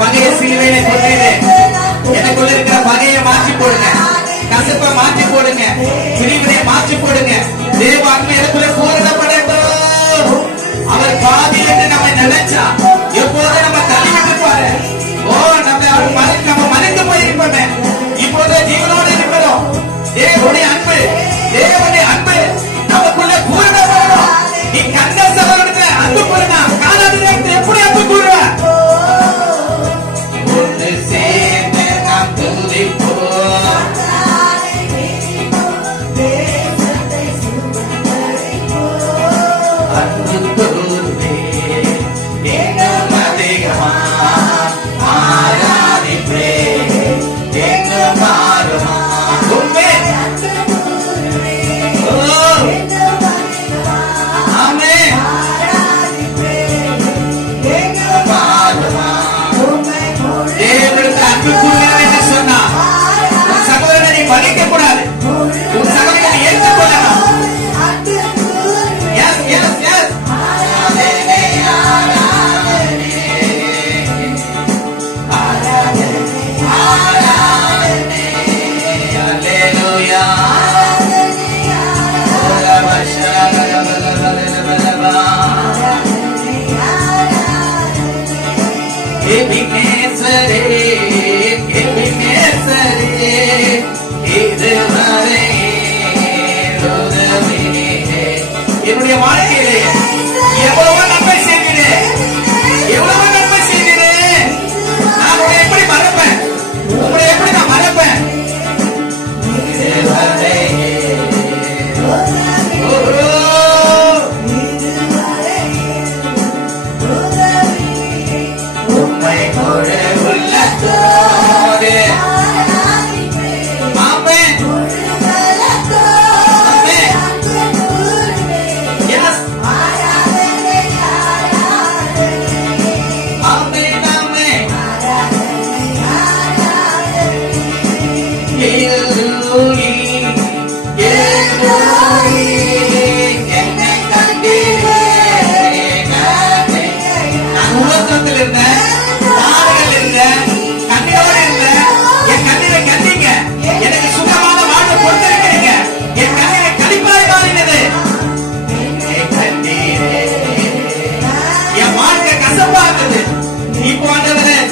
பகைய சிலுவையிலே கொன்றுவிடு. எனக்குள்ள இருக்கிற பகையை மாற்றி போடுங்க, கசப்பை மாற்றி போடுங்க, பிரிவினை மாற்றி போடுங்க. தேவ ஆத்மா எனக்குள்ள பூரணப்படட்டும். அவர் பாதி என்று நம்ம நினைச்சா எப்போது நம்ம தள்ளிவிட்டு இருப்பாரு. நம்ம மறைந்து போயிருப்போமே, இப்போது ஜீவனோடு இருக்கிறோம். தேவனுடைய அன்பு, தேவனுடைய அன்பு நமக்குள்ள பூரணப்படணும். நீ கண்ட சகோதரனுக்கு அன்பு கூறுனா காணாத நேரத்தில் எப்படி அன்பு கூறுவ? என்னுடைய வாழ்க்கையிலே எவ்வளவு நன்மை செய்தீரே, எவ்வளவு நன்மை செய்தீரே. நான் உங்களை எப்படி மறப்பேன்? உங்களை எப்படி நான் மறப்பேன்? உம்மை ஒரு உள்ளத்தோடு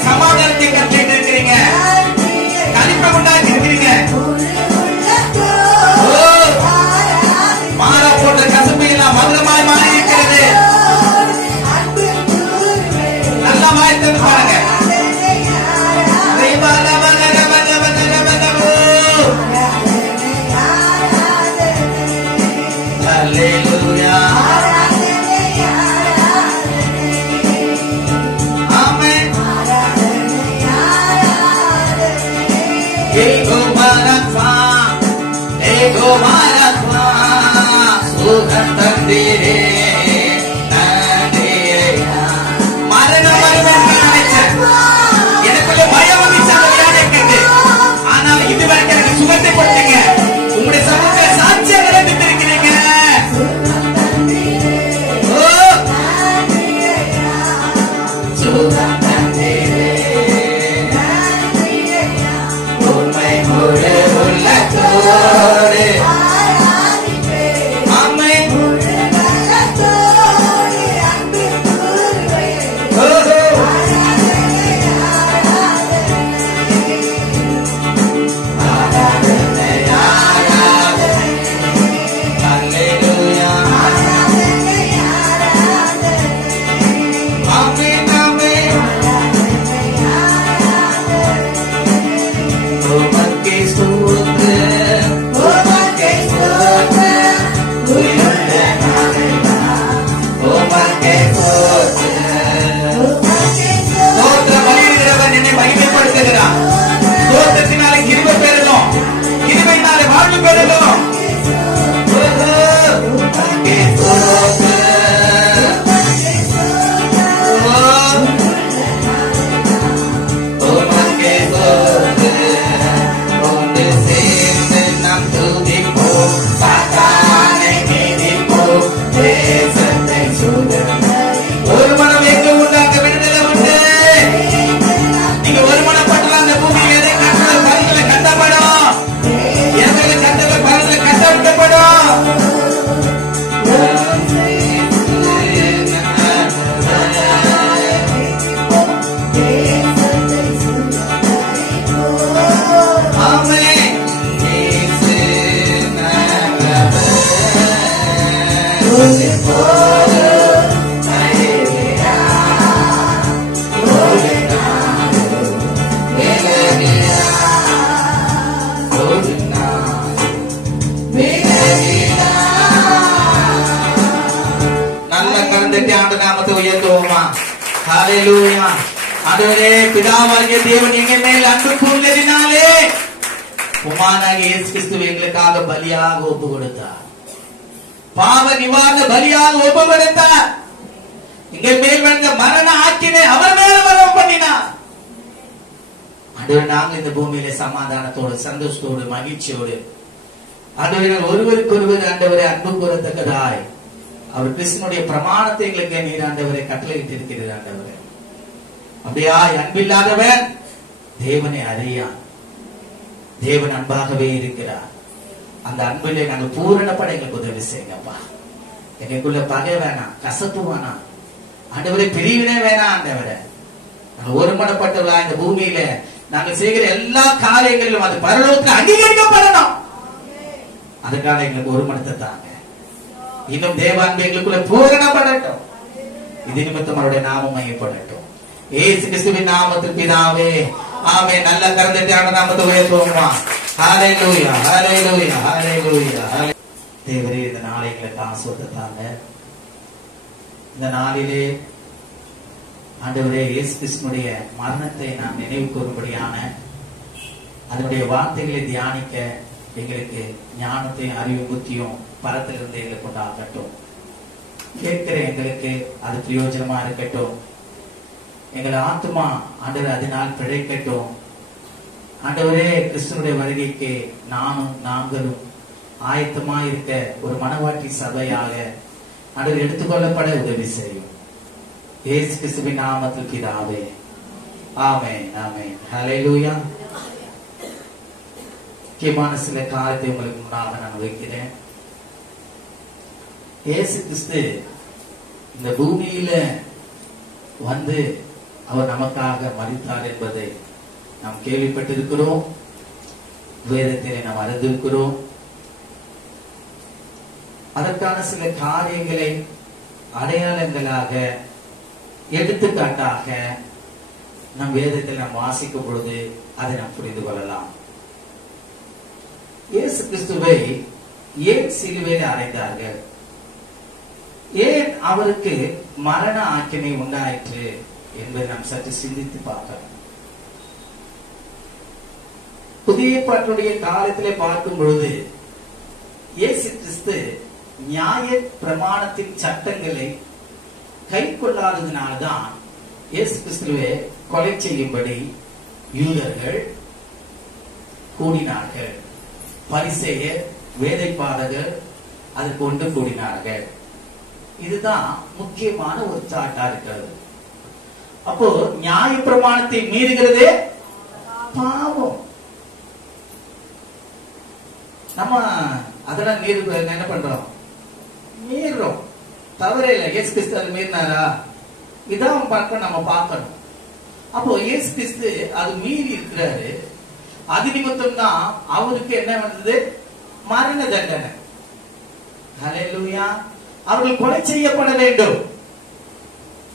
சமாதானத்தை கற்றுட்டு இருக்கிறீங்க, கலிப்பை கொண்டாடி இருக்கிறீங்க. மாறா போன்ற கசப்பு எல்லாம் மதுரமாய் மாறி இருக்கிறது. நல்லா வாய் திறந்து பாருங்க. அல்லேலூயா. எனக்குள்ள பயம் வந்துச்சு, ஆனால் இதுவரைக்கும் எனக்கு சுகத்தை கொடுத்தீங்க. உங்களுடைய சமூக சாட்சியாக நடந்திருக்கிறீங்க. உண்மை ஒரு உள்ளத்தோடு ஹalleluya. ஆண்டவரே, பிதாவாகிய தேவன் எங்கள் மேல் அன்பு கூர்ந்ததினாலே குமாரனாகிய இயேசு கிறிஸ்துவை எங்களுக்காக பலியாக ஒப்பு கொடுத்தார். பாவ நிவாரண பலியாக ஒப்பு கொடுத்தார். எங்கள் மேல் வந்த மரண ஆக்கினை அவர் மேல வரம் பண்ணினார். ஆண்டவரே, நாங்கள் இந்த பூமியில சமாதானத்தோடு, சந்தோஷத்தோடு, மகிழ்ச்சியோடு ஆண்டவரே ஒருவருக்கு ஒருவர் ஆண்டவரை அன்பு கூறத்தக்கதாய் அவர் கிறிஸ்துனுடைய பிரமாணத்தை எங்களுக்கு நீர் ஆண்டவரை கட்டளையிட்டு இருக்கிறது. ஆண்டவரே, அப்படியா அன்பில்லாதவன் தேவனை அறியான். தேவன் அன்பாகவே இருக்கிறார். அந்த அன்பிலே நாங்கள் பூரணப்பட எங்களுக்கு உதவி செய்யுங்கப்பா. எங்களுக்குள்ள பகை வேணாம், கசப்பு வேணாம் ஆண்டவரே, பிரிவினை வேணாம் ஆண்டவரே. நாங்கள் ஒருமனப்பட்டவர்களா இந்த பூமியில நாங்கள் செய்கிற எல்லா காரியங்களிலும் அது பரலோகத்தில் அங்கீகரிக்கப்படணும். அதுக்காக எங்களுக்கு ஒருமனத்தை தாங்க. இன்னும் தேவ அன்பு எங்களுக்குள்ள பூரணப்படட்டும். இது நிமித்தம் அவருடைய நாமம் மையப்படட்டும். இயேசு கிறிஸ்துவின் நாமத்தில் பிதாவே, ஆமென். நல்ல கரந்தட்டான நாமத்தை உயர்த்துவோமா. ஹalleluya, ஹalleluya, ஹalleluya. தேவரே, இந்த நாளை எங்களுக்கு ஆசீர்வதித்தாங்க. இந்த நாளிலே ஆண்டவரே இயேசு கிறிஸ்துவினுடைய மரணத்தை நாம் நினைவு கூறும்படியான அதனுடைய வார்த்தைகளை தியானிக்க எங்களுக்கு ஞானத்தையும் அறிவு புத்தியும் பரத்திலிருந்து எங்களுக்கு கொண்டாகட்டும். கேட்கிற எங்களுக்கு அது பிரயோஜனமா இருக்கட்டும். எங்கள் ஆத்மா ஆண்டவர் அதனால் பிழைக்கட்டும். ஆண்டவரே, கிறிஸ்துவனுடைய வருகைக்கு நாங்களும் ஆயத்தமா இருக்க ஒரு மனவாட்டி சபையாக ஆண்டவர் எடுத்துக்கொள்ளப்பட உதவி செய்யும். இயேசு கிறிஸ்துவின் நாமத்தில் பிதாவே, ஆமென், ஆமென், ஹalleluya. முக்கியமான சில காரியத்தை உங்களுக்கு முன்னாக நான் வைக்கிறேன். இயேசு கிறிஸ்து இந்த பூமியில வந்து அவர் நமக்காக மரித்தார் என்பதை நாம் கேள்விப்பட்டிருக்கிறோம். வேதத்திலே நாம் அறிந்திருக்கிறோம். அதற்கான சில காரியங்களை அடையாளங்களாக, எடுத்துக்காட்டாக நம் வேதத்தில் நாம் வாசிக்கும் பொழுது அதை நாம் புரிந்து கொள்ளலாம். இயேசு கிறிஸ்துவை ஏன் சிலுவையில் அறைந்தார்கள்? ஏன் அவருக்கு மரண ஆக்கினை உண்டாயிற்று என்பதை நாம் சற்று சிந்தித்து பார்க்கலாம். புதிய ஏற்பாட்டுடைய காலத்திலே பார்க்கும் பொழுது இயேசு கிறிஸ்து நியாய பிரமாணத்தின் சட்டங்களை கை கொள்ளாததினால்தான் இயேசு கிறிஸ்துவை கொலை செய்யும்படி யூதர்கள் கூடினார்கள். பரிசேயர், வேதைப்பாரகர் அதற்கு கொண்டு கூடினார்கள். இதுதான் முக்கியமான ஒரு சாட்டா இருக்கிறது. அப்போ நியாய பிரமாணத்தை மீறுகிறதே பாவம். நம்ம அதெல்லாம் என்ன பண்றோம்? மீறுறோம். தவறே இல்லை. இயேசு கிறிஸ்து அது மீறினாரா? இதான் பார்க்க நம்ம பார்க்கணும். அப்போ இயேசு கிறிஸ்து அது மீறி இருக்கிறாரு. அது நிமித்தம் தான் அவருக்கு என்ன வந்தது? மரண தண்டனை. ஹல்லேலூயா. அவர்கள் கொலை செய்யப்பட வேண்டும்.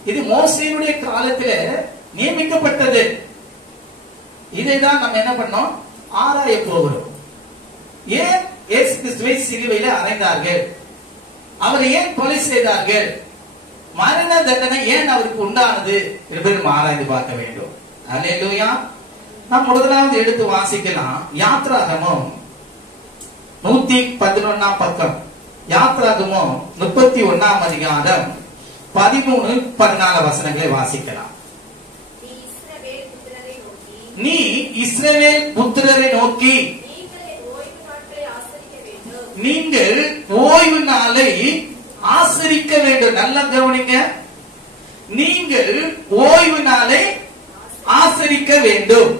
இது மோசேயுடைய காலத்தில் நியமிக்கப்பட்டது. இதைதான் நம்ம என்ன பண்ணோம்? ஆராய போகிறோம். ஏன் இயேசு கிறிஸ்துவை சிலுவையில் அறைந்தார்கள்? அவரை ஏன் கொலை செய்தார்கள்? மரண தண்டனை ஏன் அவருக்கு உண்டானது என்பதை நாம் ஆராய்ந்து பார்க்க வேண்டும். ஹல்லேலூயா. நாம் முதலாவது எடுத்து வாசிக்கலாம். யாத்ராகமம் 111 பக்கம். யாத்ராகமம் 31 அதிகாரம் 13-14 வசனங்களை வாசிக்கலாம். நீ இஸ்ரவேல் புத்திரரை நோக்கி, நீங்கள் ஓய்வு நாளை ஆசரிக்க வேண்டும். நல்லா கவனிங்க. நீங்கள் ஓய்வு நாளை ஆசரிக்க வேண்டும்.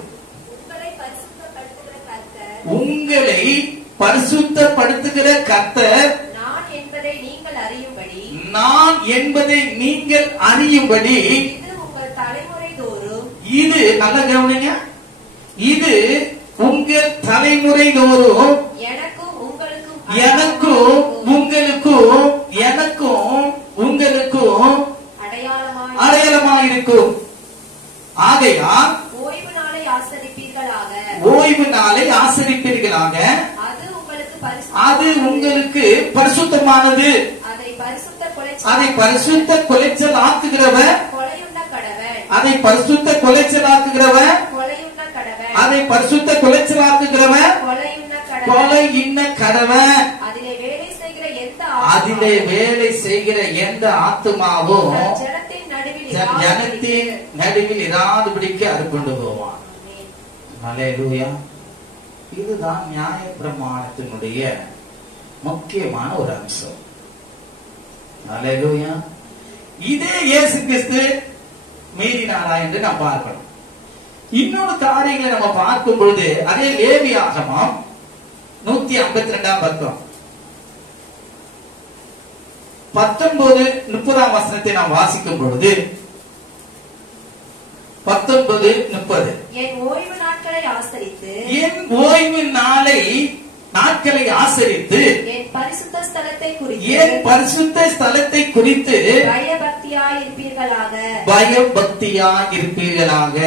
உங்களை பரிசுத்தப்படுத்துகிற கர்த்தர் நான் என்பதை நீங்கள் அறியும்படி இது நல்லா கவனிங்க. இது உங்கள் தலைமுறை தோறும் எனக்கும் உங்களுக்கும் அடையாளமாயிருக்கும். ஆகையால் ஓய்வு நாளை ஆசரிப்பீர்களாக. அது உங்களுக்கு பரிசுத்தமானது. அதை பரிசுத்த குலைச்சல் ஆக்குகிறவர் அதை பரிசுத்த குலைச்சலாக்குகிறவன் அதை பரிசுத்த குலைச்சலாக்குகிறவன் கொலை இன்ன கடவன். அதிலே வேலை செய்கிற எந்த ஆத்துமாவும் ஜனத்தின் நடுவில் இராதபடிக்கு அறுப்புண்டு போவான். அல்லேலூயா. இதுதான் நியாய பிரமாணத்தினுடைய முக்கியமான ஒரு அம்சம். அல்லேலூயா. இதே இயேசு கிறிஸ்து மீறினாரா என்று நாம் பார்க்கணும். இன்னொரு காரியங்களை நம்ம பார்க்கும் பொழுது அதே லேவியாகமம் 152ஆம் பக்கம் 19-30 வசனத்தை நாம் வாசிக்கும் பொழுது 19-30 என் ஓய்வு நாட்களை ஆசரித்து என் பரிசுத்த ஸ்தலத்தை குறித்து பயபக்தியாய் இருப்பீர்களாக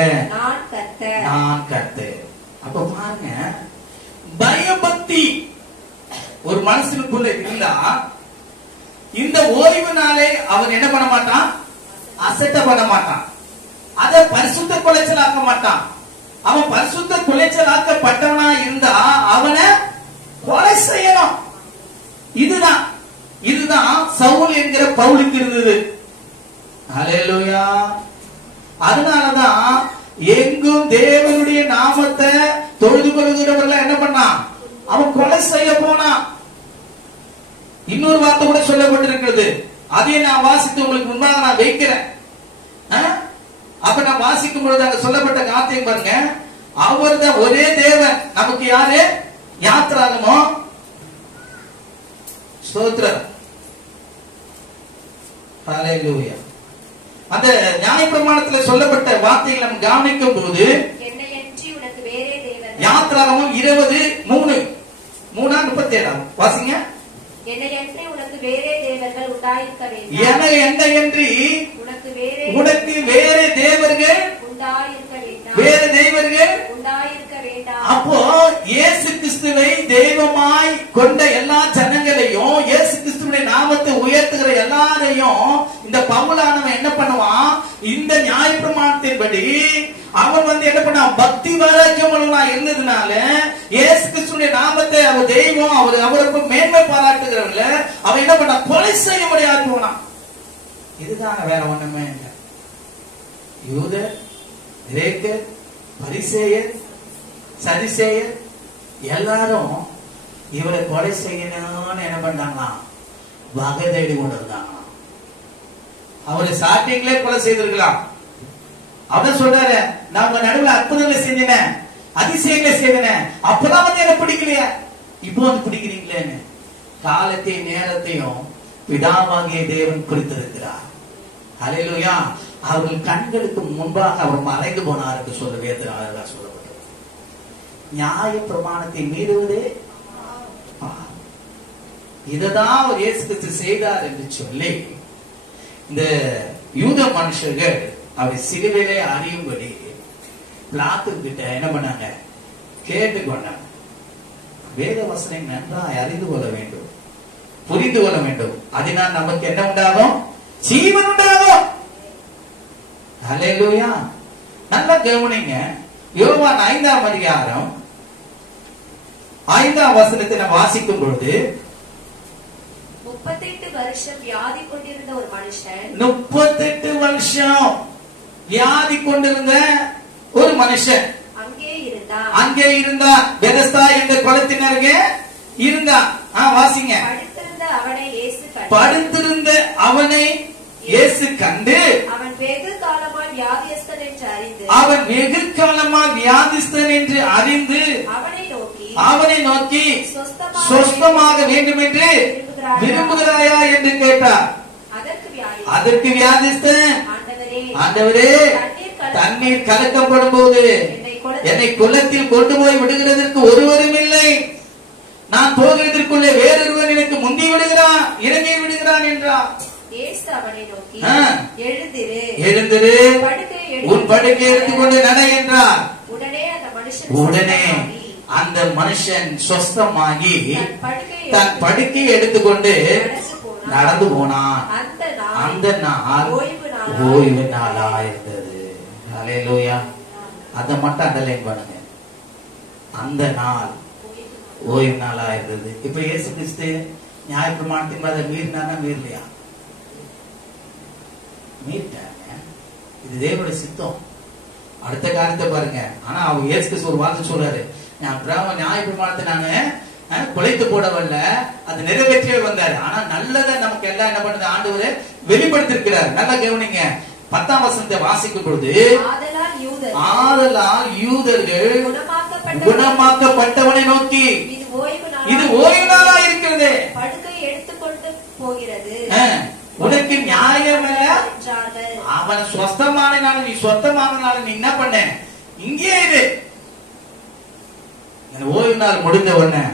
நான் கர்த்தர். அப்ப பாருங்க, பயபக்தி ஒரு மனுஷனுக்குள்ள இருந்தா இந்த ஓய்வு நாளை அவன் என்ன பண்ண மாட்டான்? அசட்ட பண்ண மாட்டான். அத பரிசுத்த குலைச்சலாக்க மாட்டான். அவன் பரிசுத்த குலைச்சலாக்கப்பட்டவனா இருந்தா அவனை கொலை செய்யணும். இதுதான் சவுல் என்கிற பவுலுக்கு இருந்தது. ஹல்லேலூயா. அதனாலதான் எங்கும் தேவனுடைய நாமத்தை தொழுது கொள்கிறவர்கள் என்ன பண்ணான்? அவன் கொலை செய்ய போனான். இன்னொரு வார்த்தை கூட சொல்லப்பட்டிருக்கிறது. அதை நான் வாசித்து உங்களுக்கு முன்பாக நான் வைக்கிறேன். அப்ப நான் வாசிக்கும் பொழுது அங்க சொல்லப்பட்ட காரியம் பாருங்க. அவர் தான் ஒரே தேவன். நமக்கு யாரு? யாத்ராகமோ ஸ்தோத்திரம். ஹல்லேலூயா. அந்த நியாயப்பிரமாணத்தில் சொல்லப்பட்ட வார்த்தைகளை நம்ம கவனிக்கும் போது யாத்ராகமம் 20:3-37 வாசிங்க. என்னையன்றி உனக்கு வேறே தேவர்கள் உண்டாயிருக்க வேண்டாம். உனக்கு வேறே தேவர்கள் உண்டாயிருக்க வேண்டாம். அப்போ இயேசு கிறிஸ்துவை தெய்வமாய் கொண்ட எல்லா ஜனங்களையும், இயேசு கிறிஸ்துவின் நாமத்தை உயர்த்துகிற எல்லாரையும் இந்த பவுலானவன் என்ன பண்ணுவான்? இந்த நியாயப்பிரமாணத்தின்படி அவன் என்ன பண்ணான்? பக்தி வைராக்கியம் இருந்ததுனால இயேசு கிறிஸ்துவின் நாமத்தை அவர் தெய்வம், அவருக்கு மேன்மை பாராட்டுகிறவர்கள அவன் என்ன பண்ண? கொலை செய்ய முடியாது போனான். இதுதான, வேற ஒண்ணுமே இல்லை. யூதர், கிரேக்கர், பரிசேயர், சதிசேயர் எல்லாரும் இவரை கொலை செய்யணும்னு என்ன பண்ணாங்களா? வகை தேடி கொண்டு இருந்தாங்க. அவரை ஸ்டார்டிங்லே கொலை செய்திருக்கலாம். அவன் சொல்றாரு, நான் உங்க நடுவில் அற்புதங்களை செஞ்சேன், அதிசயங்களை செய்தேன், அப்பதான் வந்து என்ன பிடிக்கலையா? இப்போ வந்து பிடிக்கிறீங்களேன்னு. காலத்தையும் நேரத்தையும் பிதாவாகிய தேவன் குறித்திருக்கிறார். ஹல்லேலூயா. அவர்கள் கண்களுக்கு முன்பாக அவர் மறைந்து போனார் என்று சொல்ல வேதத்தில் சொல்லப்பட்டது. நியாய பிரமாணத்தை மீறுவதே இததான் இயேசு கிறிஸ்து செய்தார் என்று சொல்லி இந்த யூத மனுஷர்கள் அவரை சிலுவையிலே அறியும்படி பிலாத்து கிட்ட என்ன பண்ணாங்க? கேட்டுக்கொண்டாங்க. வேத வசனம் நன்றாக அறிந்து கொள்ள வேண்டும், புரிந்து கொள்ள வேண்டும். அதனால் நமக்கு என்ன உண்டாகும்? ஜீவன் உண்டாகும். ஹல்லேலூயா. நல்லா கவனிங்க. யோவான் 5ஆம் அதிகாரம் 5ஆம் வசனத்தை நாம் வாசிக்கும் பொழுது 38 வருஷம் வியாதி கொண்டிருந்த ஒரு மனுஷன் 38 வருஷம் வியாதி கொண்டிருந்த ஒரு மனுஷன் அங்கே இருந்தான். பெதஸ்தா என்ற குளத்தினருகே இருந்தான். வாசிங்க. படுத்திருந்த அவனை இயேசு கண்டு அவன் வெகு காலமாய் வியாதிஸ்தன் என்று அறிந்து அவனை நோக்கி சொஸ்தமாக வேண்டும் என்று விரும்புகிறாயா என்று கேட்டார். அதற்கு வியாதிஸ்தன், ஆண்டவரே, தண்ணீர் கலக்கப்படும் போது என்னை குளத்தில் கொண்டு போய் விடுகிறதற்கு ஒருவரும் இல்லை. நான் போகிறதற்குள்ளே வேறொருவன் எனக்கு முந்தி விடுகிறான், இறங்கி விடுகிறான் என்றார். எழுந்திரு, உன் படுக்கை எடுத்துக்கொண்டு நட என்றார். உடனே அந்த மனுஷன் சொஸ்தமாகி தன் படுக்கையை எடுத்துக்கொண்டு நடந்து போனான். அந்த நாள் ஓய்வு நாளா இருந்தது. ஹல்லேலூயா. அதை மட்டும் அண்டர்லைன் பண்ணுங்க. அந்த நாள் ஓய்வு நாளா இருந்தது. இப்ப இயேசு கிறிஸ்து நியாயப்பிரமாணத்தின் அதை மீறினானா மீறலையா? மீறிட்டாங்க. இது தேவனுடைய சித்தம். அடுத்த காரியத்தை பாருங்க. ஆனா அவர் இயேசு கிறிஸ்து ஒரு வார்த்தை சொல்றாரு, நான் நியாயப்பிரமாணத்தை நானு குலைத்து போடவில்ல, அது நிறைவேற்றவே வந்தாரு. ஆனா நல்லதை நமக்கு எல்லாம் என்ன பண்ணுது ஆண்டவரே வெளிப்படுத்திருக்கிறார். நல்லா கவனிங்க. 10ஆம் வசனத்தை வாசிக்கும் பொழுது, ஆதலால் யூதர்கள் குணமாக்கப்பட்டவனை நோக்கி இது ஓய்வு நாளா இருக்கிறது, படுக்கை எடுத்துக்கொண்டு போகிறது, உனக்கு நியாயம் இல்ல. அவன் சொஸ்தமான நீ சொத்தமான நீ என்ன பண்ண? இங்கே இரு. ஓய்வு நாள் முடிந்த உடனே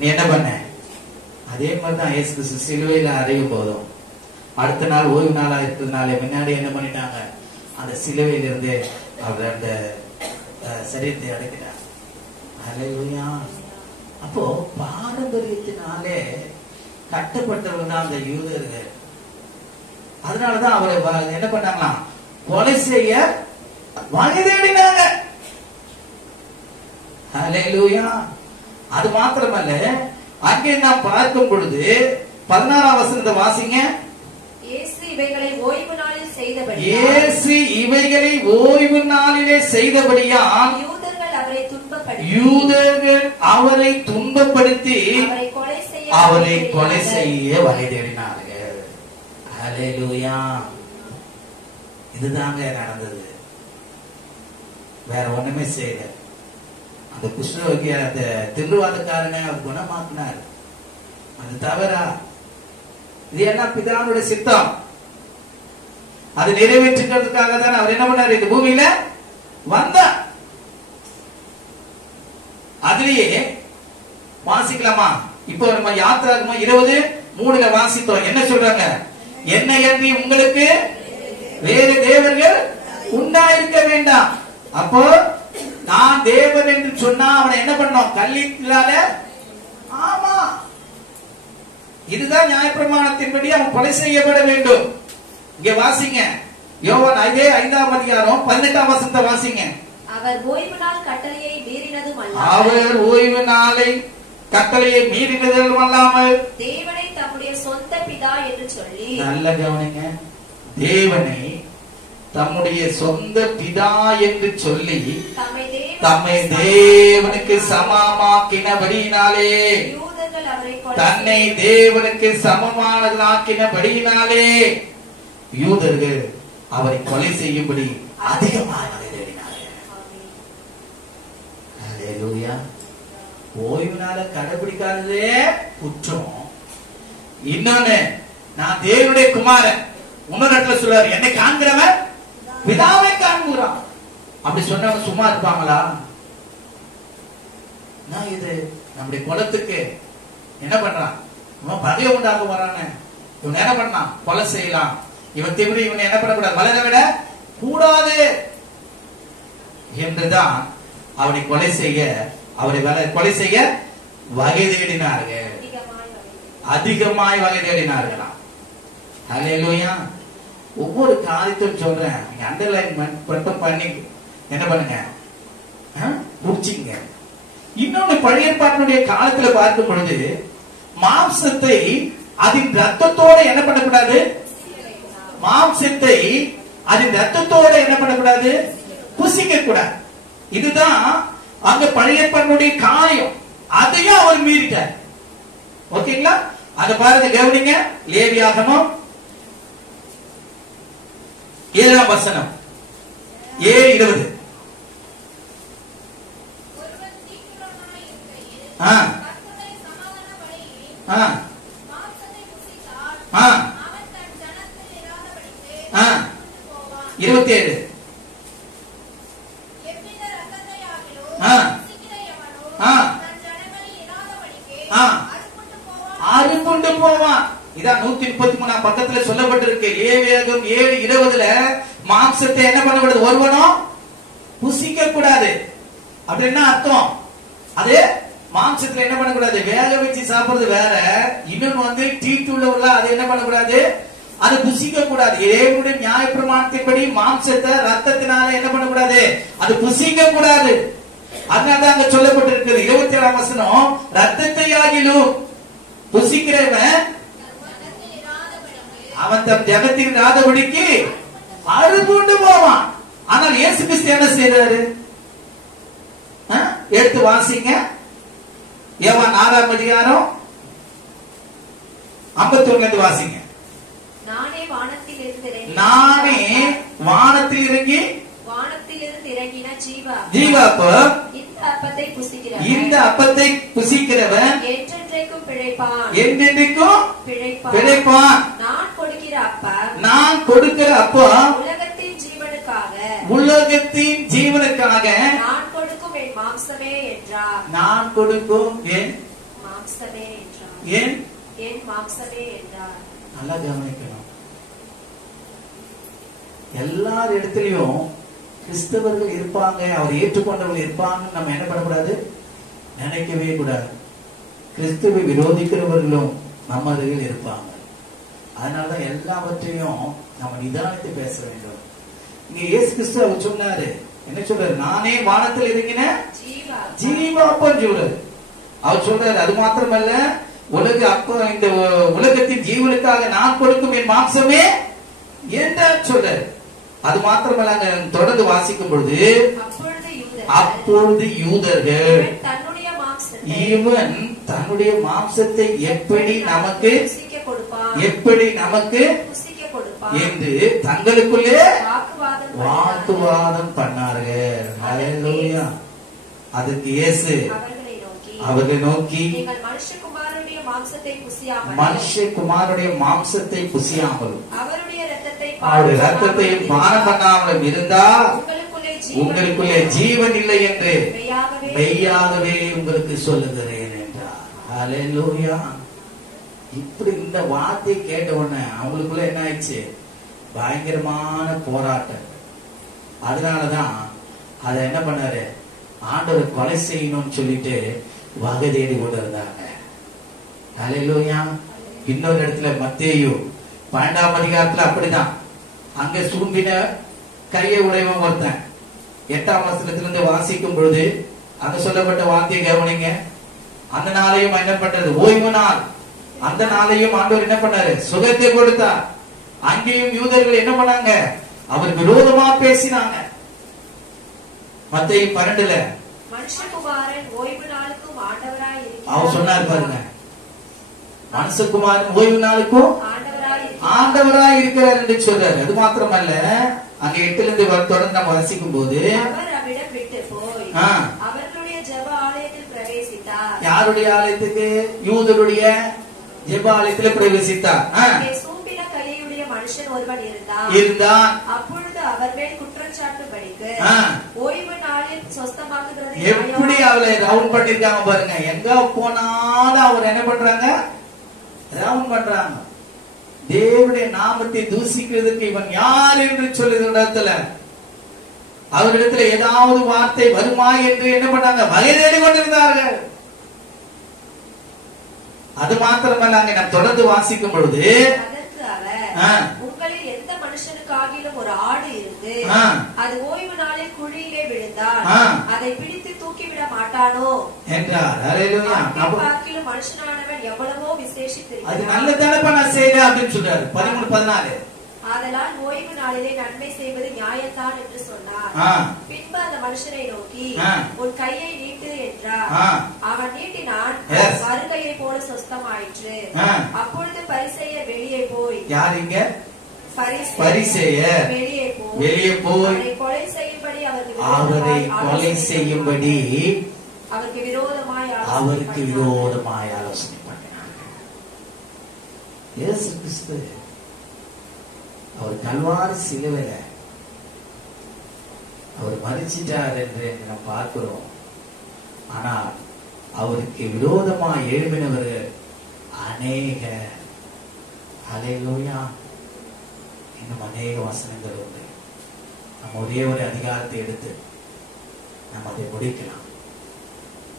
நீ என்ன பண்ண? அதே மாதிரிதான் இயேசு கிறிஸ்து சிலுவையில அறையும் போதும் அடுத்த நாள் ஓய்வு நாளா இருக்கிறதுனால முன்னாடி என்ன பண்ணிட்டாங்க? அந்த சிலுவையில இருந்து அவர் அந்த சரீரத்தை அடைக்கிறார். ஹல்லேலூயா. அப்போ பாரம்பரியத்தினாலே கட்டப்பட்டவங்க அந்த யூதர்கள். அதனாலதான் அவரை என்ன பண்ணாங்களாம்? கொலை செய்ய வகை தேடினாங்க. ஹல்லேலூயா. அது மாத்திரமல்ல, அங்கே நாம் பார்க்கும் பொழுது 16ஆம் வசனத்தை வாசிங்க. இயேசு இவைகளை ஓய்வு நாளில் செய்தபடியால், இயேசு இவைகளை ஓய்வு நாளிலே செய்தபடியால் யூதர்கள் அவரை துன்பப்படுத்தி அவரை கொலை செய்ய வகை தேடினார்கள். ஹல்லேலூயா. இதுதாங்க நடந்தது. வேற ஒண்ணுமே செய்யல. அந்த குஷ்டரோகிய அந்த திருவாதக்காரனை அவர் குணமாக்கினார். அது தவறா? இது என்ன பிதாவுடைய சித்தம். அது நிறைவேற்றுக்கிறதுக்காக தான் அவர் என்ன பண்ணார்? இந்த பூமியில வந்தார். அதுலயே வாசிக்கலாமா? இப்போ நம்ம யாத்திராகமம் 20:3 வாசித்தோம். என்ன சொல்றாங்க? என்னை அன்றி உங்களுக்கு வேறு தேவர்கள் உண்டாயிருக்க வேண்டாம். அப்போ நான் தேவன் என்று சொன்னா அவனை என்ன பண்ணோம்? கல்லினால. ஆமா, இதுதான் நியாயப்பிரமாணத்தின்படி அவன் கொலை செய்யப்பட வேண்டும். இங்க வாசிங்க. யோவான் 5ஆம் அதிகாரம் 18ஆம் வசனத்தை வாசிங்க. அவர் ஓய்வு நாள் கட்டளையை மீறினதும் அல்லாமல் தேவனை தம்முடைய சொந்த பிதா என்று சொல்லி. நல்ல கவனிங்க. தேவனை தம்முடைய சொந்த பிதா என்று சொல்லி தம்மை தேவனுக்கு சமமாக்கினபடியினாலே, தன்னை தேவனுக்கு சமமானதாக்கினபடியினாலே யூதர்கள் அவரை கொலை செய்யும்படி அதிகமாக தேடினார்கள். ஹல்லேலூயா. ஓய்வு நாள கடைபிடிக்காததே குற்றம். இன்னொன்னு, நான் தேவனுடைய குமாரன். இன்னொரு இடத்துல சொல்றாரு, என்னை காண்கிறவன் பிதாவை காண்கிறான். அப்படி சொன்னவங்க சும்மா இருப்பாங்களா? இது நம்முடைய குலத்துக்கு என்ன பண்றான்? இவன் பதவி உண்டாக வரானே, இவன் என்ன பண்ணான்? கொலை செய்யலாம். இவன் திமிரி, இவனை என்ன பண்ணக்கூடாது? வளர விட கூடாது என்றுதான் அவனை கொலை செய்ய வகை தேடினார்கள். அதிகமாய் வகை தேடினார்களாம். ஹல்லேலூயா. ஒவ்வொரு காரியத்தையும் சொல்றேன், நீங்க அண்டர்லைன்மெண்ட் மட்டும் பண்ணி என்ன பண்ணுங்க? புடிச்சிங்க. இன்னொன்னு, பழைய ஏற்பாட்டினுடைய காலத்துல பார்க்கும் பொழுது மாம்சத்தை அதன் ரத்தத்தோட என்ன பண்ணக்கூடாது? மாம்சத்தை அதன் ரத்தத்தோட என்ன பண்ணக்கூடாது? புசிக்க கூடாது. இதுதான் அங்க பழைய ஏற்பாட்டினுடைய காரியம். அதையும் அவர் மீறிட்டார். ஓகேங்களா? அத பாருங்க, கவனிங்க. லேவியாகமம் 7ஆம் வசனம் 7:20. அறுப்புண்டு போவான். இதான் 133ஆம் பக்கத்துல சொல்லப்பட்டிருக்கு. லேவியாகமம் 7:20 மாம்சத்தை என்ன பண்ணக்கூடாது? ஒருவனும் புசிக்க கூடாது. அப்படின்னா அர்த்தம், அது மாம்சத்துல என்ன பண்ணக்கூடாது? வேக வச்சு சாப்பிடுறது வேற. இன்னொன்னு வந்து தீட்டுள்ள அதை என்ன பண்ணக்கூடாது? அது புசிக்க கூடாது. தேவனுடைய நியாயப்பிரமாணத்தின்படி மாம்சத்தை ரத்தத்தினால என்ன பண்ணக்கூடாது, அது புசிக்க கூடாது. அதனாலதான் அங்க சொல்லப்பட்டிருக்கிறது 27ஆம் வசனம், ரத்தத்தை ஆகிலும் புசிக்கிறவன் அவன் தம் ஜெகத்தில் இராதபடிக்கு அறுப்புண்டு போவான். ஆனால் இயேசு கிறிஸ்து என்ன செய்றாரு? எடுத்து வாசிங்க. யோவான் 6ஆம் அதிகாரம் 51 இருந்து வாசிங்க. நானே வானத்திலிருந்து இறங்கின ஜீவாப்பம், இந்த அப்பத்தை புசிக்கிறவன் என்றென்றைக்கும் பிழைப்பான். நான் கொடுக்கிற அப்பம் உலகத்தின் ஜீவனுக்காக நான் கொடுக்கும் என் மாம்சமே என்றார். நல்லா கவனிக்கணும். எல்லா இடத்துலயும் கிறிஸ்தவர்கள் இருப்பாங்க, அவர் ஏற்றுக்கொண்டவர்கள் இருப்பாங்க, நம்ம என்ன பண்ணக்கூடாது, நினைக்கவே கூடாது. கிறிஸ்துவை விரோதிக்கிறவர்களும் நம்ம அருகில் இருப்பாங்க. அதனாலதான் எல்லாவற்றையும் நம்ம நிதானித்து பேச வேண்டும். இங்க இயேசு கிறிஸ்து அவர் சொன்னாரு, என்ன சொல்றாரு, நானே வானத்தில் இறங்கின ஜீவாப்பம் சொல்றாரு. அவர் சொல்றாரு, அது மாத்திரமல்ல, இந்த உலகத்தின் ஜீவனுக்காக நான் கொடுக்கும் என் மாம்சமே என்று சொல்றாரு. அது மாத்திரமல்ல, தொடர்ந்து வாசிக்கும் பொழுது, அப்பொழுது யூதர்கள் இவன் தன்னுடைய மாம்சத்தை எப்படி நமக்கு என்று தங்களுக்குள்ளே வாக்குவாதம் பண்ணார்கள். ஹல்லேலூயா. அதுக்கு இயேசு அவர்களை நோக்கி, மனுஷகுமாரனுடைய மாம்சத்தை புசியாமலும் அவருடைய ரத்தத்தையும் பானம் பண்ணாமலும் இருந்தால் உங்களுக்குள்ளே ஜீவன் இல்லை என்று மெய்யாகவே உங்களுக்கு சொல்லுகிறேன் என்றார். ஹல்லேலூயா. இப்படி இந்த வார்த்தை கேட்ட உடனே அவங்களுக்குள்ள என்ன ஆயிடுச்சு, பயங்கரமான போராட்டம். அதனாலதான் அத என்ன பண்ணாரு, ஆண்டவர் கொலை செய்யணும்னு சொல்லிட்டு வகை தேடி கொண்டு இருந்தாங்க. ஹல்லேலூயா. இன்னொரு இடத்துல மத்தேயு 12ஆம் அதிகாரத்துல அப்படிதான், அங்க சூம்பின கையை உடையவன் ஒருத்தன் 8ஆம் வசனத்திலிருந்து வாசிக்கும் பொழுது அங்க சொல்லப்பட்ட வார்த்தையை கவனிங்க. அந்த நாளையும் என்ன பண்றது, ஓய்வு நாள். அந்த நாளையும் ஆண்டவர் என்ன பண்ணாரு, சுகத்தை கொடுத்தார். அங்கேயும் யூதர்கள் என்ன பண்ணாங்க, அவருக்கு விரோதமா பேசினாங்க. மத்தேயு 12ல மனுஷகுமாரன் ஓய்வு நாளுக்கும் ஆண்டவராய் இருக்கிறார். அவர் சொன்னார் பாருங்க, மனுஷகுமாரன் ஓய்வு நாளுக்கும் ஆண்டவராய் இருக்கிறார் என்று சொல்றாரு. அது மாத்திரமல்ல, அங்க 8லிருந்து தொடர்ந்து நம்ம வாசிக்கும் போது, அவர்களுடைய ஜெப ஆலயத்தில் பிரவேசித்தார். யாருடைய ஆலயத்துக்கு, யூதருடைய ஜெப ஆலயத்தில் பிரவேசித்தார். சூம்பின கையுடைய மனுஷன் ஒருவன் இருந்தான். அப்பொழுது அவர் மேல் குற்றச்சாட்டுபடிக்கு ஓய்வு நாளில் சொஸ்தமாக்குகிறது எப்படி அவளை ரவுண்ட் பண்ணிருக்காங்க பாருங்க. எங்க போனாலும் அவர் என்ன பண்றாங்க, ரவுண்ட் பண்றாங்க. தேவனுடைய நாமத்தை தூசிக்கிறதுக்கு இவன் யார் என்று சொல்லுகிற இடத்துல அவரிடத்துல ஏதாவது வார்த்தை வருமா என்று என்ன பண்ணாங்க, வகை தேடி கொண்டிருந்தார்கள். அது மாத்திரமல்ல, அங்க நாம் தொடர்ந்து வாசிக்கும் பொழுது, உங்களில் எந்த மனுஷனுக்காகிலும் ஒரு ஆடு இருந்து அது ஓய்வு நாளில் குழியிலே விழுந்தால் அதை பிடித்து தூக்கிவிட மாட்டானோ என்றார். பார்க்கிலும் மனுஷனானவன் எவ்வளவோ விசேஷித்திருக்கிறான். அது நல்லதானப்பா நான் செய்றேன் அப்படின்னு சொல்றாரு. 13-14. ஆதலால் ஓய்வு நாளிலே நன்மை செய்வது நியாயத்தான் என்று சொன்னார். பின்பு அந்த மனுஷனை நோக்கி, உன் கையை நீட்டு என்றார். அவன் நீட்டினான், மறுகையை போல சொஸ்தமாயிற்று. அப்பொழுது பரிசேயர் வெளியே போய், யாருங்க பரிசேயர் வெளியே போய் அவரை கொலை செய்யும்படி அவருக்கு விரோதமாய் ஆலோசனை பண்ணினார்கள். இயேசு கிறிஸ்து அவர் கல்வாரி சிலுவையில அவர் மரிச்சிட்டார் என்று நாம் பார்க்கிறோம். ஆனால் அவருக்கு விரோதமாய் எழுப்பினவர்கள் அநேக. ஹல்லேலூயா. இன்னும் அநேக வசனங்கள் உண்டு. நம்ம ஒரே ஒரு அதிகாரத்தை எடுத்து நம்ம அதை முடிக்கலாம்.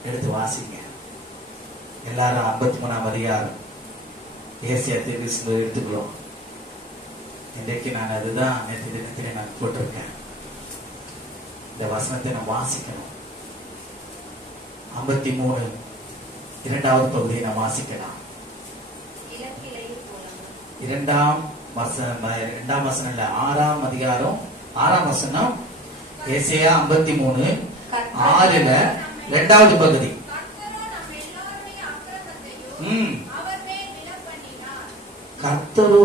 எடுத்து வாசிங்க எல்லாரும். 53ஆம் அதிகாரம் ஏசியா தீர்க்கதரிசி எடுத்துக்கிறோம். இன்றைக்கு நான் அதுதான் நேற்று தினத்திலே நான் போட்டிருக்கேன். இந்த வசனத்தை நான் வாசிக்கணும். 53 இரண்டாவது பகுதியை நான் வாசிக்கலாம். இரண்டாம் வசனம் இல்ல, 6ஆம் அதிகாரம் 6ஆம் வசனம். ஏசாயா 53 6ல இரண்டாவது பகுதி. கர்த்தரோ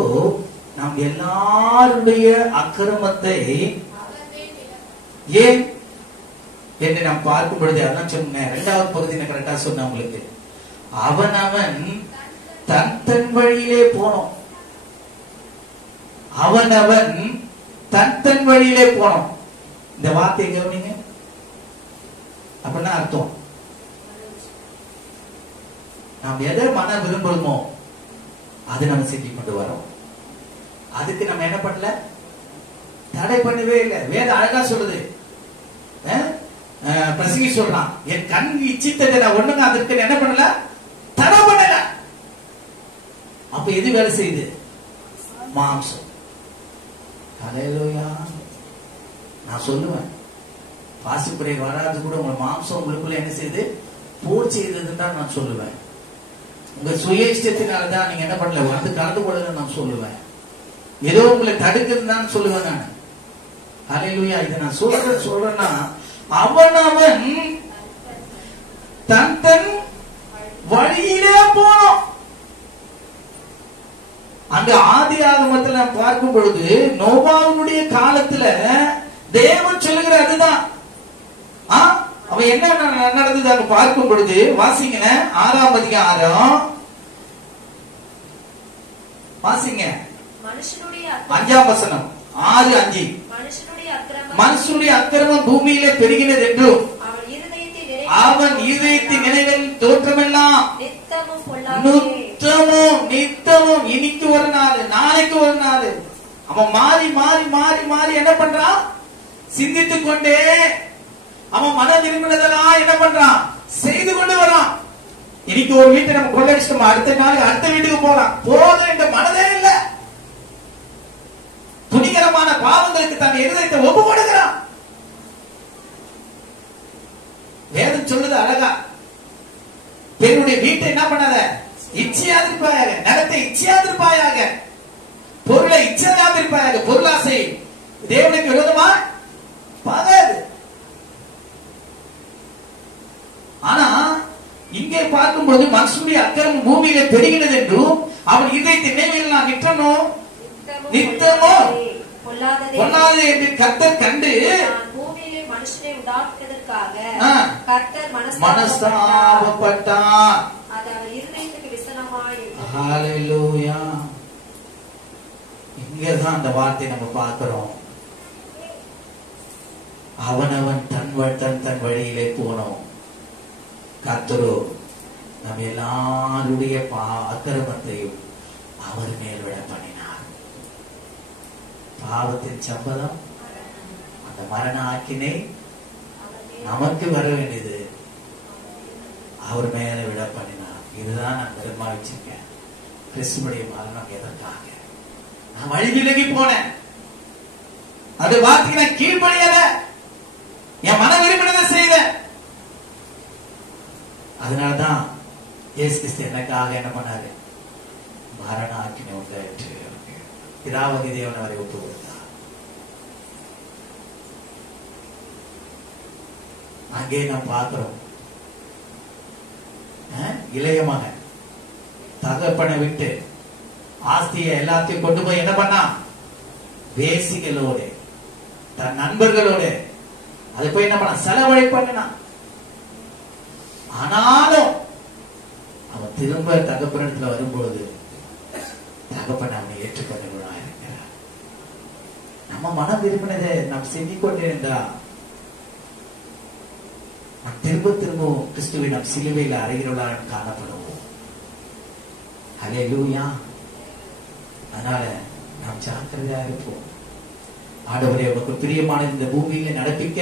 நம் எல்லாருடைய அக்கிரமத்தை ஏன் என்று நாம் பார்க்கும் பொழுது அதான் சொன்னேன். இரண்டாவது பகுதி நான் கரெக்டா சொன்ன உங்களுக்கு. அவன் தன் வழியிலே போனோம். அவன் தன் வழியிலே போனோம். இந்த வார்த்தையை கவனிங்க. அப்படின்னா அர்த்தம், நாம் எதை மன விரும்புறோமோ அது நம்ம செஞ்சு கொண்டு வரோம். அதுக்கு நம்ம என்ன பண்ணல, தடை பண்ணவே இல்லை. வேத அழகா சொல்லுது. பிரசங்கி சொல்றான், என் கண் இச்சித்ததை நான் ஒண்ணுங்க அதற்கு என்ன பண்ணல, தடை பண்ணல. அப்ப எது வேலை செய்யுது? மாம்சம். ஹல்லேலூயா. நான் சொல்லுவேன், வாசிப்படை வராது கூட உங்க மாம்சம் உங்களுக்குள்ள என்ன செய்யுது, போர் செய்ததுன்னு தான் நான் சொல்லுவேன். உங்க சுய இஷ்டத்தினாலதான் நீங்க என்ன பண்ணல, வந்து கலந்து கொள்ளல நான் சொல்லுவேன். ஏதோ உங்களை தடுக்குதுன்னு சொல்லுவேன் நான். ஹல்லேலூயா. இதை நான் சொல்றேன்னா, அவன் தன் வழியிலே போனோம். அங்க ஆதி ஆகமத்தில் நாம் பார்க்கும் பொழுது நோவாவுடைய காலத்துல தேவன் சொல்லுகிற அதுதான். அவன் என்ன நடந்தது அங்க பார்க்கும் பொழுது வாசிங்க. 6ஆம் அதிகாரம் வாசிங்க. 5ஆம் வசனம் 6:5. மனுஷனுடைய அக்கிரமம் பூமியிலே பெருகினது என்றும் அவன் இருதயத்தின் நினைவில் தோற்றமெல்லாம் நித்தமும் இன்னைக்கு ஒரு நாள் நாளைக்கு ஒரு நாள் அவன் மாறி மாறி மாறி மாறி என்ன பண்றான், சிந்தித்துக் கொண்டே அவன் மன விரும்பினதெல்லாம் என்ன பண்றான், செய்து கொண்டு வரான். இன்னைக்கு ஒரு வீட்டை நம்ம கொள்ளடிச்சிட்டோம், அடுத்த நாள் அடுத்த வீட்டுக்கு போறான். போதும் என்ற மனதே இல்ல. துணிகரமான பாவங்களுக்கு தன் இருதயத்தை ஒப்பு கொடுக்கிறான். வேதம் சொல்லுது அழகா, என்னுடைய வீட்டை என்ன பண்ணாத, இச்சையாதிருப்பாயாக, நிலத்தை இச்சையாதிருப்பாயாக, பொருளை இச்சையாதிருப்பாயாக. பொருளாசை தேவனுக்கு விரோதமா பாகாது. ஆனா இங்கே பார்க்கும்போது மனுஷனுடைய அக்கிரமம் பூமியில பெருகினது என்றும் அவன் இதயத்தை நினைவில் நித்தமோ பொல்லாதது என்று கர்த்தர் கண்டு மனுஷனை உண்டாக்குவதற்காக கர்த்தர் மனஸ்தாபப்பட்டார். அது அவர் இருதயத்துக்கு விசனமாய். ஹல்லேலூயா. இங்கதான் அந்த வார்த்தை நம்ம பார்க்கிறோம். அவனவன் தன் வழியிலே போனோம். கர்த்தரோ நம் எல்லாருடைய அக்கிரமத்தையும் அவர் மேல் விட பண்ணினார். பாவத்தின் சம்பளம் அந்த மரண ஆக்கினை நமக்கு வர வேண்டியது அவர் மேல விட பண்ணினார். இதுதான் நான் பெருமா வச்சிருக்கேன். கிறிஸ்துவுடைய மரணம் எதற்காக? நான் வழி விலகி போனேன், அது வார்த்தைக்கு நான் கீழ்படியல, என் மன விரும்பினதை செய்தேன். அதனாலதான் இயேசு கிறிஸ்து எனக்காக என்ன பண்ணாரு, மரண ஆக்கினை உண்டாயிற்று. பிதாவாகிய தேவன் அவரை ஒப்பு கொடுத்தார். அங்கே நாம் பார்க்கிறோம், இளைய மகன் தகப்பனை விட்டு ஆஸ்தியை எல்லாத்தையும் கொண்டு போய் என்ன பண்ணா, வேசிகளோடு தன் நண்பர்களோடு அதை போய் என்ன பண்ண, செலவழி பண்ணினான். ஆனாலும் அவன் திரும்ப தகப்பனிடத்துல வரும்பொழுது தகப்பன் அவனை ஏற்றுக்கொண்டவனா இருக்கிறார். நம்ம மனம் விரும்பினதை நாம் செஞ்சிக் கொண்டே இருந்தா திரும்ப திரும்பவும் கிறிஸ்துவை நாம் சிலுவையில் அறைகிறவர்களாக காணப்படுவோம். ஹல்லேலூயா. அதனால நாம் ஜாக்கிரதையா இருப்போம். ஆண்டவரே உமக்கு பிரியமான இந்த பூமியில நடப்பிக்க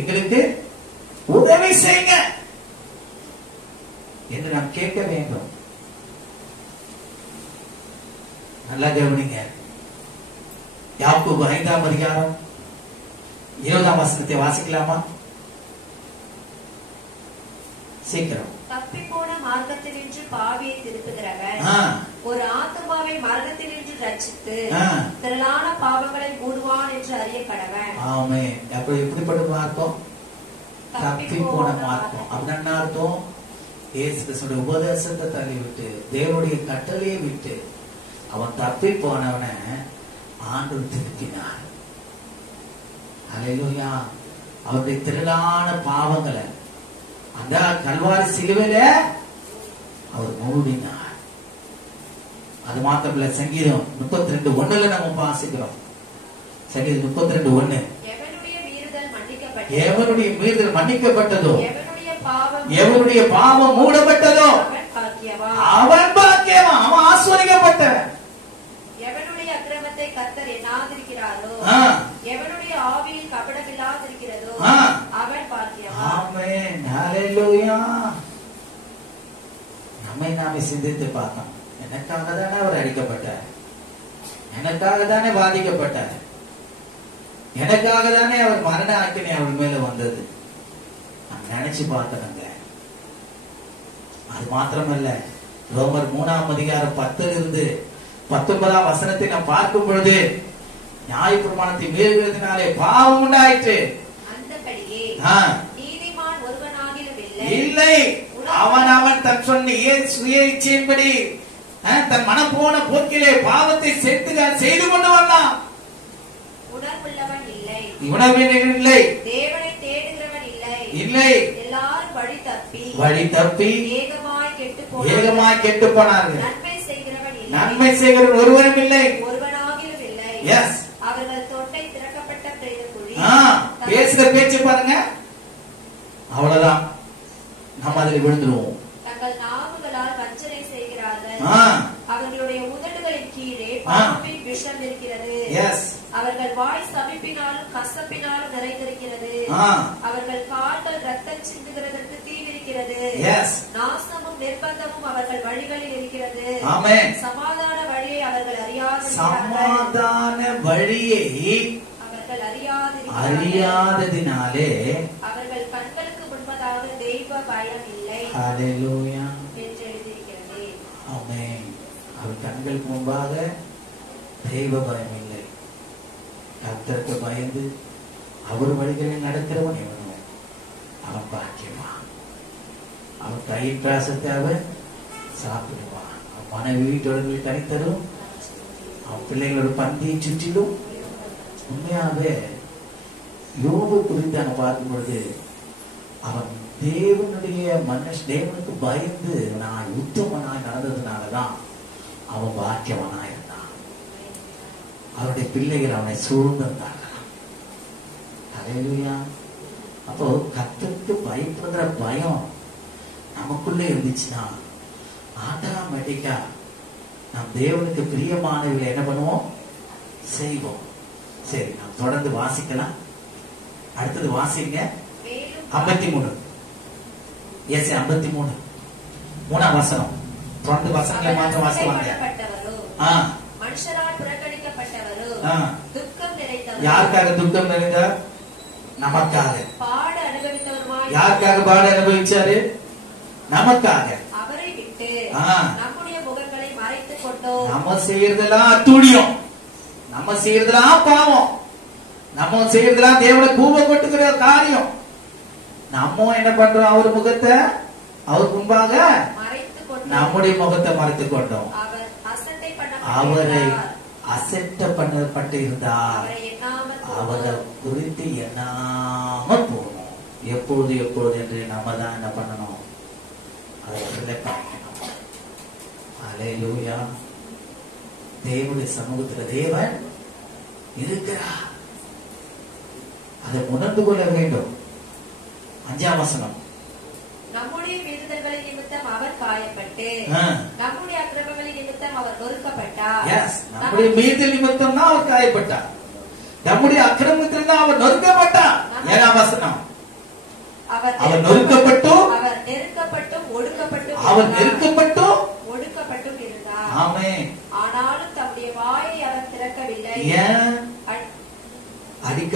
எங்களுக்கு உதவி செய்யுங்க என்று நாம் கேட்க வேண்டும். நல்லா கவனிங்க. யாக்கோபு 5ஆம் அதிகாரம் 20ஆம் வசனத்தை வாசிக்கலாமா? சீக்கிரம். தப்பி போன மார்க்கத்தினின்று பாவியை திருப்புகிறவன் ஒரு ஆத்துமாவை மரணத்தினின்று ரட்சித்து திரளான பாவங்களை மூடுவான் என்று அறிய கடவன். ஆமென். அப்ப எப்படிப்பட்ட மார்க்கம்? தப்பி போன மார்க்கம். அப்படின்னா அர்த்தம் இயேசு கிறிஸ்துவின் உபதேசத்தை தள்ளி விட்டு தேவனுடைய கட்டளையை விட்டு அவன் தப்பி போனவனை ஆண்டவர் திருப்பினார். அல்லேலூயா. அவருடைய திரளான பாவங்களை அந்த கல்வாரி சிலுவையில அவர் மூடினார். அது மாத்திரமில்ல, சங்கீதம் 32:1 நம்ம வாசிக்கிறோம். சங்கீதம் 32:1 எவனுடைய மீறுதல் மன்னிக்கப்பட்டதோ எவனுடைய பாவம் மூடப்பட்டதோ அவன் பாக்கியவான், அவன் ஆசீர்வதிக்கப்பட்டவன். எவனுடைய அக்கிரமத்தை கர்த்தர் எண்ணாதிருக்கிறாரோ எவனுடைய ஆவியில் கபடமில்லாதிருக்கிறதோ அவன் பாக்கியவான். ஆமென். ஹல்லேலூயா. நம்மை நாமே சிந்தித்து பார்த்தோம். எனக்காக தானே அவர் அடிக்கப்பட்டார், எனக்காக தானே பாதிக்கப்பட்டார், எனக்காக தானே அவர் மரண ஆக்கினை அவர் மேல வந்தது. நான் நினைச்சு பார்த்தேங்க. அது மாத்திரமல்ல, ரோமர் 3ஆம் அதிகாரம் 10 19ஆம் வசனத்தை நாம் பார்க்கும் பொழுது நியாயப்பிரமாணத்தை மீறுகிறதினாலே பாவம் உண்டாயிற்று. அந்தபடியே நீதிமான் ஒருவனாகிலும் இல்லை, அவன் தன் சொன்ன சுய இச்சையின்படி தன் மனம் போன போக்கிலே பாவத்தை செய்து கொண்டு வந்தான். உணர்வுள்ளவன் இல்லை, உணர்வினர் இல்லை, தேவனை தேடுகிறவன் இல்லை, இல்லை, எல்லாரும் வழி தப்பி ஏகமாய் கெட்டு போனார்கள். நன்மை செய்கிறவன் ஒருவரும் இல்லை, ஒருவனாகிலும் இல்லை. எஸ், அவர்கள் தொண்டை திறக்கப்பட்ட பிரேத குழி. பேசுற பேச்சு பாருங்க, அவ்வளவுதான், நம்ம அதில் விழுந்துருவோம். தங்கள் நாவுகளால் வஞ்சனை செய்கிறார்கள், அவர்களுடைய உதடுகளின் கீழே பாம்பின் விஷம் இருக்கிறது. எஸ், அவர்கள் வாய் சபிப்பினாலும் கசப்பினாலும் நிறைந்திருக்கிறது. அவர்கள் கால்கள் ரத்தம் சிந்துகிறதற்கு தீவிரிக்கிறது. நாசமும் நிர்பந்தமும் அவர்கள் வழிகளில் இருக்கிறது. சமாதான வழியை அவர்கள் அறியாததினாலே அவர்கள் கண்களுக்கு முன்பதாக தெய்வ பயம் இல்லை என்று எழுதியிருக்கிறது. ஆமென். அவர் கண்களுக்கு முன்பாக தெய்வ பயம் இல்லை. கர்த்தருக்கு பயந்து அவர் வழிகளில் நடக்கிறவன் எவனோ அவன் பாக்கியவான். அவன் கையின் பிராசத்தை அவன் சாப்பிடுவான். அவன் மனைவி வீட்டோடு தனித்தரும், அவன் பிள்ளைகளோட பந்தியை சுற்றிலும். உண்மையாவே யோபு குறித்து அவன் பார்க்கும் பொழுது அவன் தேவனுக்கு பயந்து நான் உத்தமனாய் நடந்ததுனாலதான் அவன் பாக்கியவனாய் இருந்தான். அவருடைய பிள்ளைகள் அவனை சூழ்ந்திருந்தார்கள். ஹல்லேலூயா. அப்போ கர்த்தருக்கு பயப்படுகிற பயம் நமக்குள்ளே இருந்துச்சுன்னா ஆட்டோமேட்டிக்கா நம் தேவனுக்கு பிரியமானவர்களை என்ன பண்ணுவோம், செய்வோம். சரி, நாம் தொடர்ந்து வாசிக்கலாம். அடுத்தது வாசிங்க 53. 53 3ஆம் வசனம். தொடர்ந்து வசனங்களை மாற்ற வாசிவாங்க. மனுஷரால் புறக்கணிக்கப்பட்டவரோ துக்கம் நிறைந்தவர். யாருக்காக துக்கம் நிறைந்தார்? நமக்காக. பாடு அனுபவித்தவருமாய். யாருக்காக பாடு அனுபவிச்சாரு? நமக்காக. அவரை விட்டு நம்முடைய முகங்களை மறைத்துக் கொண்டோ. நம்ம செய்யறதெல்லாம் அத்துழியம், நம்ம செய்யறதெல்லாம் பாவம், நம்ம செய்யறதெல்லாம் தேவனை கூபப்பட்டுக்கிற காரியம். நம்ம என்ன பண்றோம்? அவர் முகத்தை அவர் முன்பாக நம்முடைய முகத்தை மறைத்துக் கொண்டோம். அவரை அசட்டை பண்ணப்பட்டு இருந்தார். அவரை குறித்து எண்ணாம போகணும். எப்பொழுது எப்பொழுது என்று நம்ம தான் என்ன பண்ணணும்? அதை காக்கணும். ஹல்லேலூயா. தேவனுடைய சமூகத்தில் தேவன் இருக்கிறார். அதை உணர்ந்து கொள்ள வேண்டும். 5ஆம் வசனம். நம்முடைய மீறுதல்களின் நிமித்தம் அவர் காயப்பட்டு நம்முடைய அக்கிரமங்களின் நிமித்தம் அவர் நொறுக்கப்பட்டார். நம்முடைய மீறுதல் நிமித்தம் தான் அவர் காயப்பட்டார், நம்முடைய அக்கிரமத்தில் தான் அவர் நொறுக்கப்பட்டார். 7ஆம் வசனம். அவர் நொறுக்கப்பட்டும் அவர் நெருக்கப்பட்டும் ஒடுக்கப்பட்டும் அவர் நெருக்கப்பட்டும் ஒடுக்கப்பட்டும் இருந்தார். ஆமென். ஆனாலும் தம்முடைய வாயை அவர் திறக்கவில்லை. ஏன்?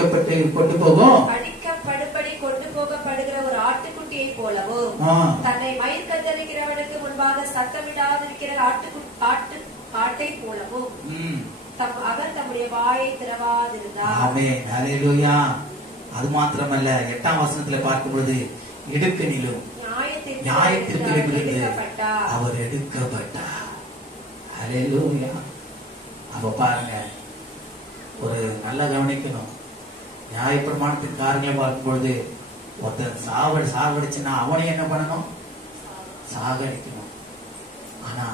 அடிக்கப்பட்டு கொண்டு போகும் அடிக்கப்படும்படி கொண்டு போகப்படுகிற ஒரு ஆட்டுக்குட்டியை போலவும் தன்னை மயிர் கத்தரிக்கிறவனுக்கு முன்பாக சத்தமிடாதிருக்கிற ஆட்டை போலவும் அவர் தம்முடைய வாயை திறவாதிருந்தார். ஆமென், ஹல்லேலூயா. அது மாத்திரமல்ல, 8ஆம் வசனத்துல பார்க்கும் பொழுது இடுக்கணிலும் நியாயத்திற்கு அவர் எடுக்கப்பட்டார். ஹல்லேலூயா. அப்ப பாருங்க, ஒரு நல்லா கவனிக்கணும். நியாயப்பிரமாணத்தின் காரியங்களை பார்க்கும் பொழுது ஒருத்தன் சாவடிச்சுன்னா அவனை என்ன பண்ணணும்? சாகடிக்கணும். ஆனா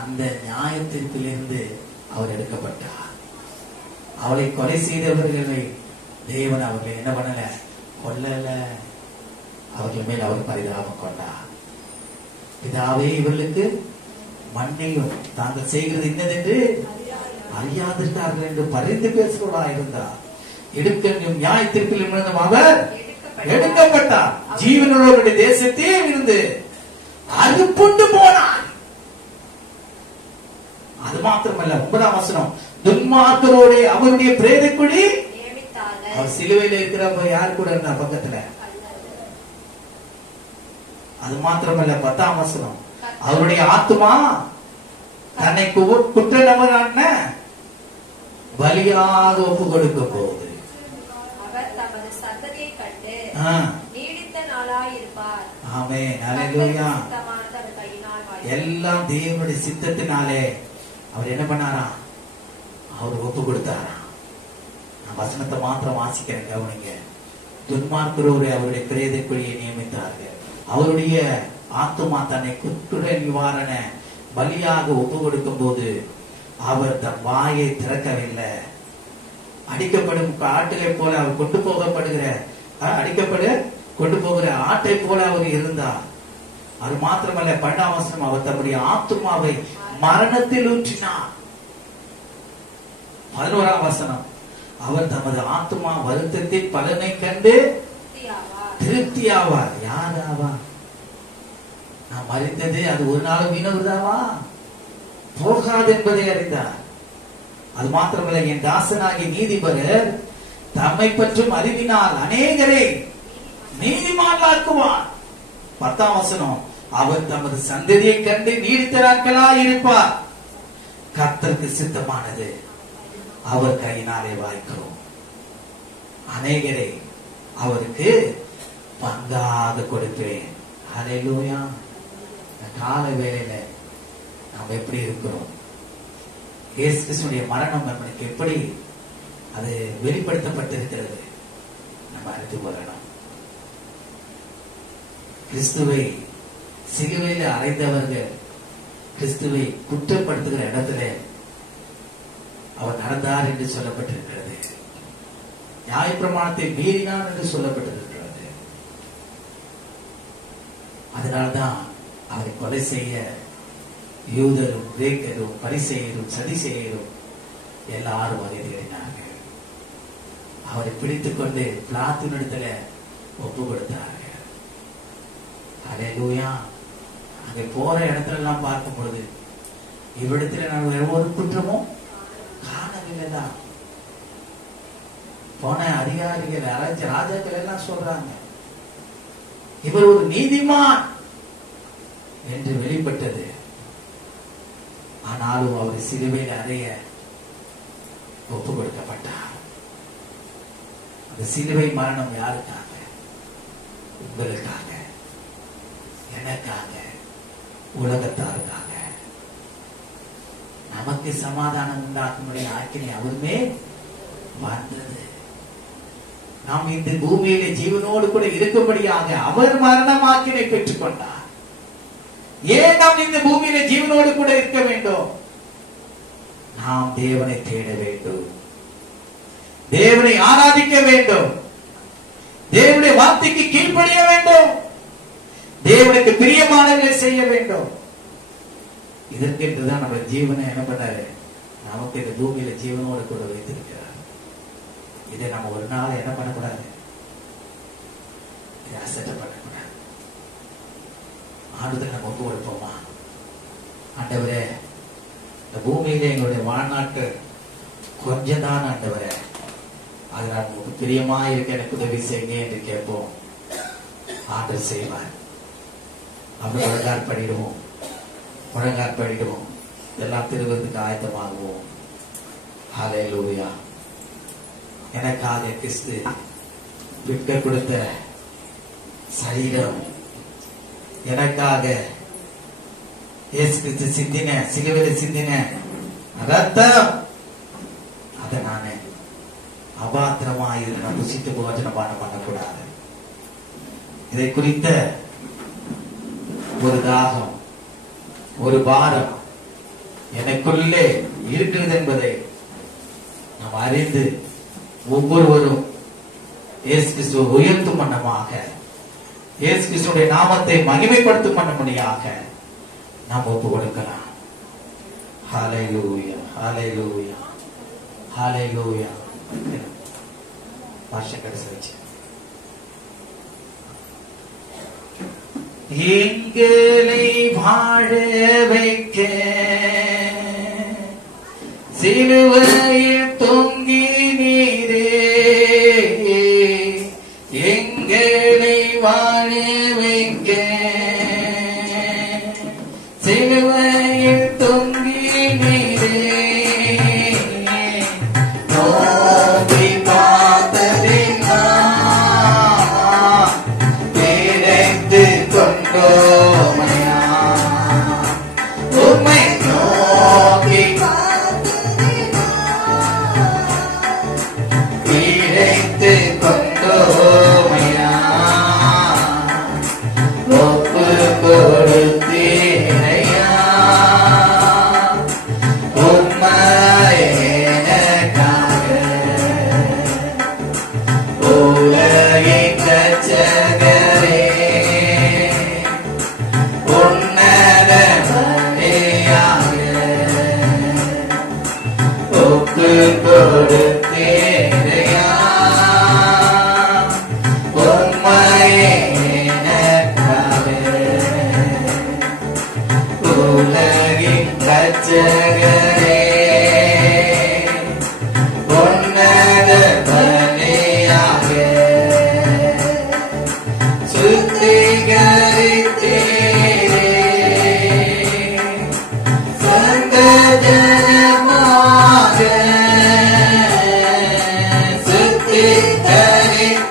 அந்த நியாயத்திற்கிலிருந்து அவர் எடுக்கப்பட்டார். அவளை கொலை செய்தவர்களை தேவன் அவர்களை என்ன பண்ணல? கொல்லல. அவர்கள் மேல் அவர் பரிதாபம் கொண்டார். பிதாவே இவர்களுக்கு மண்ணையும் தாங்கள் செய்கிறது இன்னதென்று அறியாதிருந்தார்கள் என்று பரிந்து பேசுவதா இருந்தார். எடுக்கணும் நியாயத்திற்கிலும் அவர் எடுக்கப்பட்டார். ஜீவனுள்ளவருடைய தேசத்தே இருந்து அறுப்புண்டு போனார். அது மாத்திரமல்ல, 9ஆம் வசனம், துன்மார்க்கரோட அவருடைய பிரேதக்குழி அவர் சிலுவையில் இருக்கிறப்ப யார் கூட இருந்தா பக்கத்துல? அது மாத்திரமல்ல, 10ஆம் வசனம், அவருடைய ஆத்துமா தன்னை குற்ற நபரான பலியாக ஒப்பு கொடுக்க போகுது. அவர் தமது சந்ததியை கண்டு நீடித்த நாளாயிருப்பார். ஆமென், ஹல்லேலூயா. எல்லாம் தேவனுடைய சித்தத்தினாலே அவர் என்ன பண்ணாரா? அவர் ஒப்பு கொடுத்தாரா? நான் வசனத்தை மாத்திரம் வாசிக்கிறேன், கவனிங்க. துன்மார்க்கரோரை அவருடைய பிரேதக்குழியை நியமித்தார்கள். அவருடைய ஆத்துமா தன்னை குற்ற நிவாரண பலியாக ஒப்பு கொடுக்கும் போது அவர் தன் வாயை திறக்கவில்லை. அடிக்கப்படும் ஆட்டுகளை போல அவர் கொண்டு போகப்படுகிற கொண்டு போகிற ஆட்டை போல அவர் இருந்தார். அது மாத்திரமல்ல, 12ஆம் வசனம், அவர் தம்முடைய ஆத்துமாவை மரணத்தில் ஊற்றினார். 11ஆம் வசனம், அவர் தமது ஆத்துமா வருத்தத்தின் பலனை கண்டு திருப்தியாவார். யாராவா? நான் மறித்தது அது ஒரு நாள் வீணவுதாவா? போகாது என்பதை அறிந்தார். அது மாத்திரமல்ல, என் தாசனாகிய நீதிபரர் தம்மை பற்றும் அறிவினால் அநேகரை நீதிமான்களாக்குவார். 10ஆம் வசனம், அவர் தமது சந்ததியை கண்டு நீடித்த நாட்களாய் இருப்பார். கர்த்தருக்கு சித்தமானது அவர் கையினாலே வாய்க்கும். அநேகரை அவருக்கு பங்காக கொடுப்பேன். ஹல்லேலூயா. கால வேளையில நாம் எப்படி இருக்கிறோம்? இயேசு கிறிஸ்துவின் மரணம் நம்மளுக்கு எப்படி அது வெளிப்படுத்தப்பட்டிருக்கிறது நம்ம அறிந்து கொள்ளணும். கிறிஸ்துவை சிலுவையில் அறைந்தவர்கள் கிறிஸ்துவை குற்றப்படுத்துகிற இடத்துல அவர் நடந்தார் என்று சொல்லப்பட்டிருக்கிறது. நியாயப்பிரமாணத்தை மீறினார் என்று சொல்லப்பட்டிருக்கிறது. அதனால்தான் அவரை கொலை செய்ய யூதரும் கிரேக்கரும் பரிசேயரும் சதிசேயரும் எல்லாரும் அதை தேடினார்கள். அவரை பிடித்துக் கொண்டு பிலாத்துவினிடத்துல ஒப்பு கொடுத்தார்கள். ஹல்லேலூயா. அங்கே போற இடத்துல எல்லாம் பார்க்கும் பொழுது இவ்விடத்துல நான் ஒரு குற்றமும் காணவில்லைதான். போன அதிகாரிகள் ராஜாக்கள் எல்லாம் சொல்றாங்க, இவர் ஒரு நீதிமான் என்று வெளிப்பட்டது. ஆனாலும் அவர் சிலுவையில் அறைய ஒப்பு கொடுக்கப்பட்டார். அந்த சிலுவை மரணம் யாருக்காக? உங்களுக்காக, எனக்காக, உலகத்தாருக்காக. நமக்கு சமாதானம் உண்டாக்கும்படி ஆக்கினை அவருமே வாழ்ந்தது. நாம் இந்த பூமியிலே ஜீவனோடு கூட இருக்கும்படியாக அவர் மரணமாக்கினை பெற்றுக் கொண்டார். ஏன் நாம் இந்த பூமியில ஜீவனோடு கூட இருக்க வேண்டும்? நாம் தேவனை தேட வேண்டும், தேவனை ஆராதிக்க வேண்டும், தேவனுடைய வார்த்தைக்கு கீழ்ப்படிய வேண்டும், தேவனுக்கு பிரியமானவர்களை செய்ய வேண்டும். இதற்கென்றுதான் நம்ம ஜீவனை என்ன பண்ணாரு? நமக்கு இந்த பூமியில ஜீவனோடு கூட வைத்திருக்கிறார். இதை நம்ம ஒரு நாள் என்ன பண்ணக்கூடாது? இதை அசட்டை பண்ணக்கூடாது. ஆண்டுதல் நம்ம ஒப்பு கொடுப்போமா? ஆண்டவரே, இந்த பூமியில எங்களுடைய வாழ்நாட்டு கொஞ்சம் தான் ஆண்டவரே, அதனால் உங்களுக்கு பிரியமா இருக்க எனக்கு உதவி செய்யுங்க என்று கேட்போம். ஆண்டவர் செய்வார். அப்படி முழங்காற்படிடுவோம், முழங்காற்படிடுவோம். எல்லாம் திருவதுக்கு ஆயத்தமாகுவோம். ஹல்லேலூயா. எனக்காக கிறிஸ்து விட்டு கொடுத்த சரீரம், எனக்காக இயேசு கிறிஸ்து சிந்தின, சிலுவையில் சிந்தின ரத்தம், அதை நானே அபாத்திரமா இருந்து நான் புசித்து போஜன பானம் பண்ணக்கூடாது. இதை குறித்த ஒரு தாகம், ஒரு பாரம் எனக்குள்ளே இருக்கிறது என்பதை நாம் அறிந்து ஒவ்வொருவரும் இயேசு கிறிஸ்துவை உயர்த்தும் வண்ணமாக, இயேசு கிறிஸ்துடைய நாமத்தை மகிமைப்படுத்தும் வண்ணமுடியாக நாம் ஒப்பு கொடுக்கலாம். ஹல்லேலூயா, ஹல்லேலூயா, ஹல்லேலூயா. பாஷை கடைசி வச்சு எங்களை வாழ வைக்க சிலுவையில் தொங்கி நீரே, எங்களை வாழ வைக்க சிலுவையில் தொங்கி நீரே, நோக்கி பார்த்ததில்லா கிடைத்து கொண்டோமையா, உம்மை நோக்கி கிடைத்து கொண்டோமையா, ஒப்பு கொடுத்தீரையா, உம்மை எனக்காக உலகின் இரட்சகரே, உன்னத பலியாக ஒப்பு கொடுத்தீரையா, உம்மை எனக்காக உலகின் இரட்சகரே, உன்னத பலியாக சுத்திகரித்தீரே, சங்க ஜனமாக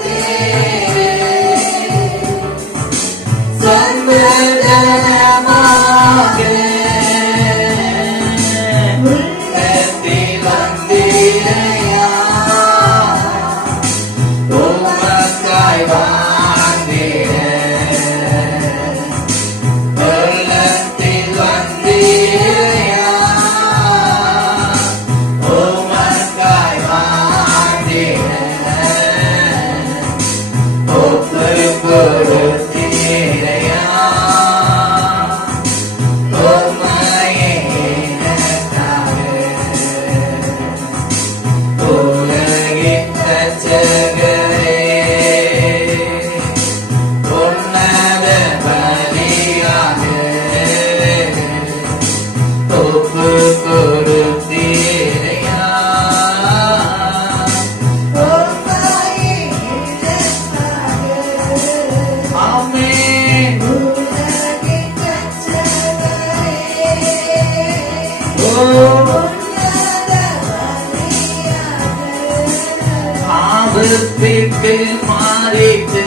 சுத்திகரித்தீரே, சங்க ஜனமாக உள்ளத்தில் வந்தீரையா, உமக்காய் வாழ்ந்திட உள்ளத்தில் வந்தீரையா, உமக்காய் வாழ்ந்திட ஒப்பு கொடுத்தீரையா, உம்மை எனக்காக உலகின் இரட்சகரே, உன்னத பலியாக ஒப்பு கொடுத்தீரையா, ஆமென். ஆபத்துக்கு மாறிட்டு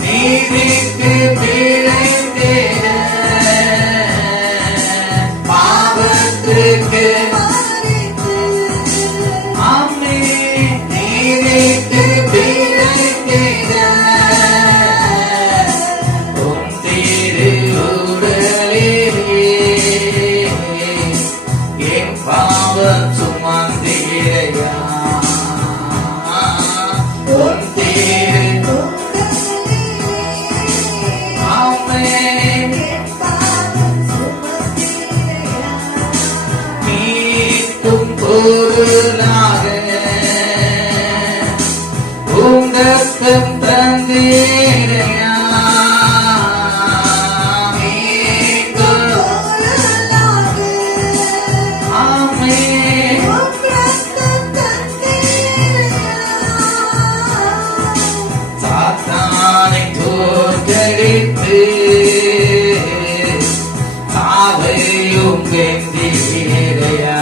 நீதிக்கு பிழைத்திட, பாவத்துக்கு ஆமென், நீதிக்கு பிழைத்திட உம் திருவுடலிலே என் பாவம் சுமந்தீரையா, காத்து காவையும் வெந்தீரையா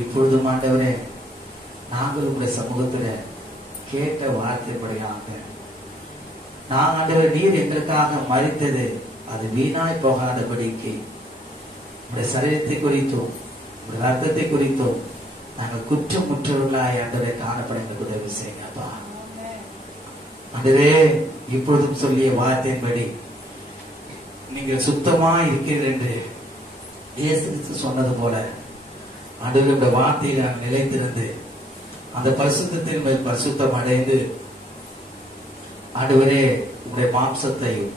இப்பொழுதும் ஆண்டவரே, நாங்கள் உங்களுடைய சமூகத்துல கேட்ட வார்த்தைப்படியாக நான் ஆண்டவர் நீர் எங்களுக்காக மரித்தது அது வீணாய் போகாதபடிக்கு உங்களுடைய சரீரத்தை குறித்தோம் உங்களுடைய ரத்தத்தை குறித்தோம் நாங்கள் குற்றமுற்றவர்களாய் ஆண்டவரை காணப்பட எங்களுக்கு உதவி செய்யுங்கப்பா. ஆண்டவரே, இப்பொழுதும் சொல்லிய வார்த்தையின்படி நீங்கள் சுத்தமா இருக்கிறீர்கள் என்று இயேசு கிறிஸ்து சொன்னது போல ஆண்டவருடைய வார்த்தையில் நாங்கள் நிலைத்திருந்து அந்த பரிசுத்தத்தின் மேல் பரிசுத்தம் அடைந்து ஆண்டவரே உங்களுடைய மாம்சத்தையும்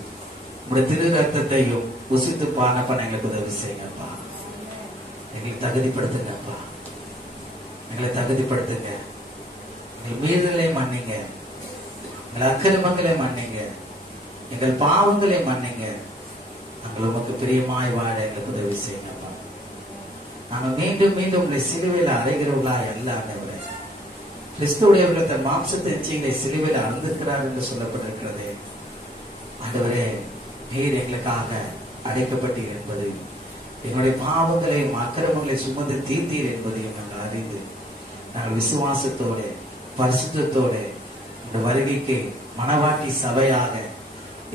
உங்களுடைய திரு ரத்தத்தையும் புசித்து பானப்பா எங்களுக்கு உதவி செய்யுங்கப்பா. எங்களை தகுதிப்படுத்துங்கப்பா, எங்களை தகுதிப்படுத்துங்க. எங்கள் மீறலை மன்னிங்க, எங்கள் அக்கிரமங்களை மன்னிங்க, எங்கள் பாவங்களை மன்னிங்க. நாங்கள் உமக்கு பிரியமாய் வாழ எங்களுக்கு உதவி செய்யுங்கப்பா. நாங்கள் மீண்டும் மீண்டும் உங்களை சிலுவையில் அறைகிறவர்களா அல்ல ஆண்டவரே. கிறிஸ்துவுடையவர்கள் தன் மாம்சத்தை எங்களை சிலுவையில் அறந்திருக்கிறார் என்று சொல்லப்பட்டிருக்கிறது. ஆண்டவரே, நீர் எங்களுக்காக அடைக்கப்பட்டீர் என்பதையும் எங்களுடைய பாவங்களையும் அக்கிரமங்களை சுமந்து தீர்த்தீர் என்பதையும் நாங்கள் அறிந்து நாங்கள் விசுவாசத்தோட பரிசுத்தத்தோட இந்த வருகைக்கு மனவாட்டி சபையாக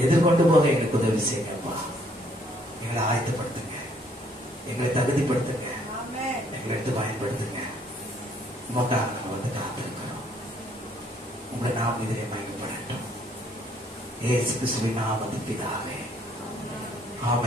எதிர்கொண்டு போக எங்களுக்கு உதவி செய்யுங்கப்பா. எங்களை ஆயத்தப்படுத்துங்க, எங்களை தகுதிப்படுத்துங்க, எங்களை எடுத்து பயன்படுத்துங்க. உமக்காக நாங்கள் வந்து காத்திருக்கிறோம். உங்களை நாம் இதிலே மகிமைப்படட்டும். இயேசு கிறிஸ்துவின் நாமத்தில் பிதாவே, ஆமென்.